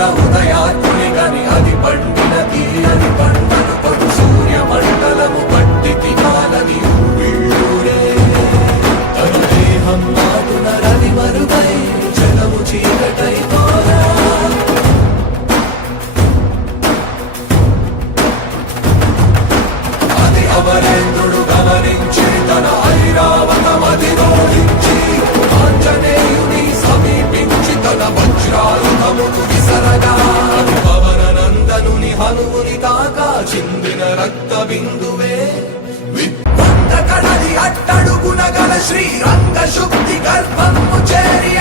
కుల ఉదయాత్ముని గని అది పండిన తీయని పంటను కొడు సూర్య మండలము పట్టికి కాలని ఊళ్ళూరే తన దేహం మాటున రవి మరుగై జలము చీకటై పోరా అది అమరేంద్రుడు గమనించి తన ఐరావతమది రోడించి ఆంజనేయుని సమీపించి తన వజ్రాయుధమును విసరగా అది పవన నందనుని హనుముని తాకా చిందిన రక్త బిందువే విధ్వంద కడలి అట్టడుగున గల శ్రీరంగ శుద్ధి గర్భము చేరి